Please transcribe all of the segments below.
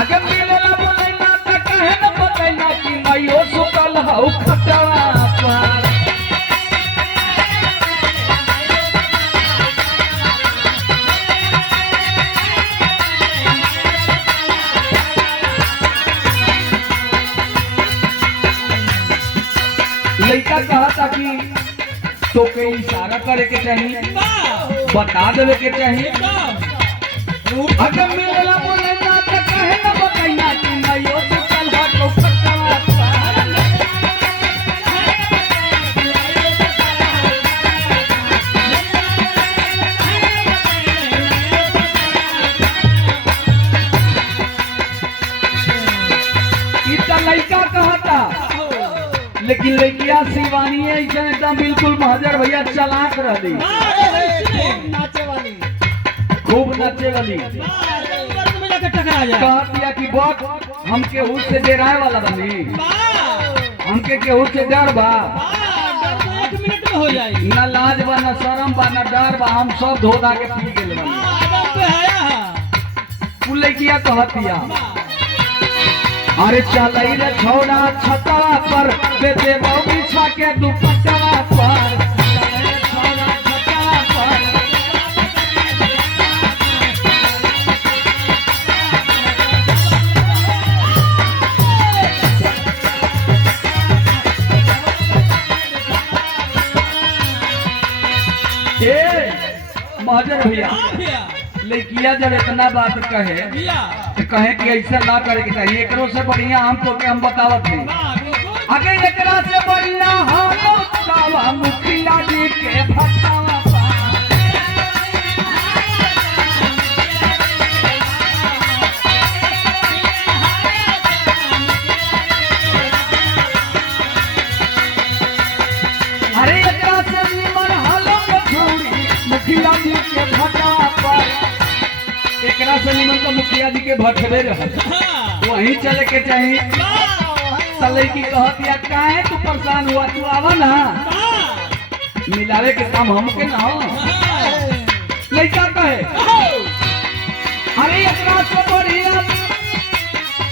आगे मिलेला बोलैना त कहे न बतैना कि मइयो सुतल हौ खटवा पर। लड़का कहता कि तो के इशारा करे के चाहिए, बता देवे के चाहिए। अगर मिलेला बोलैना त कहे न बतैना कि मइयो सुतल हौ खटवा पर। इतना लड़का कहता, लेकिन लड़किया शिवानी है एकदम बिल्कुल महाजर भैया चलाक रही, खूब नाचे वाली। कहतिया कि बहुत हम केहू से डराए वाला बनी, हमके केहू से डर बा, न लाज बा न शरम बा न डर बा, हम सब धो धा के पी गेल बनी। लड़किया कहतिया अरे चलई रे छोड़ा छतवा पर बेटे बिछा के दुपट्टा पर। महाजन भैया लड़किया जब इतना बात कहे तो कहे कि ऐसा ना करे के चाहिए, एकरो से बढ़िया हम तो के हम बतावत हैं। आगे एकरा से बढ़िया हम बतावा मुखिया जी के भट्टावा पर। अरे एकरा से निमन हालो के छोड़ी मुखिया जी के भट्टावा पर। एकरा से निमन तो मुखिया जी के भटवे रह वहीं चले के चाहिए। तले की कहतिया काहे तू परेशान हुआ, तू आवा ना, मिलावे के काम हमके ना हो। लड़का कहे अरे एकरा से बढ़िया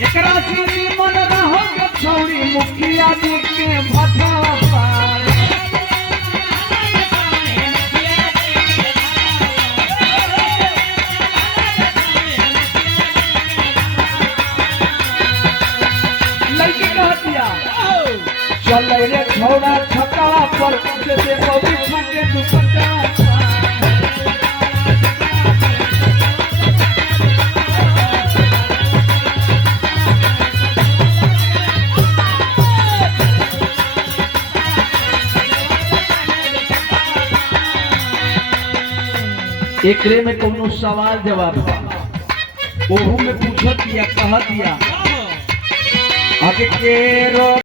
एकरा से निमन रहो के छोड़ी मुखिया जी के भटवा पर। चल रे छोड़ा छतवा पर जैसे बिछा के दुपट्टा पर। एकरे में कोनो सवाल जवाब बा, ओहू में पूछत दिया कहत दिया आगे के रो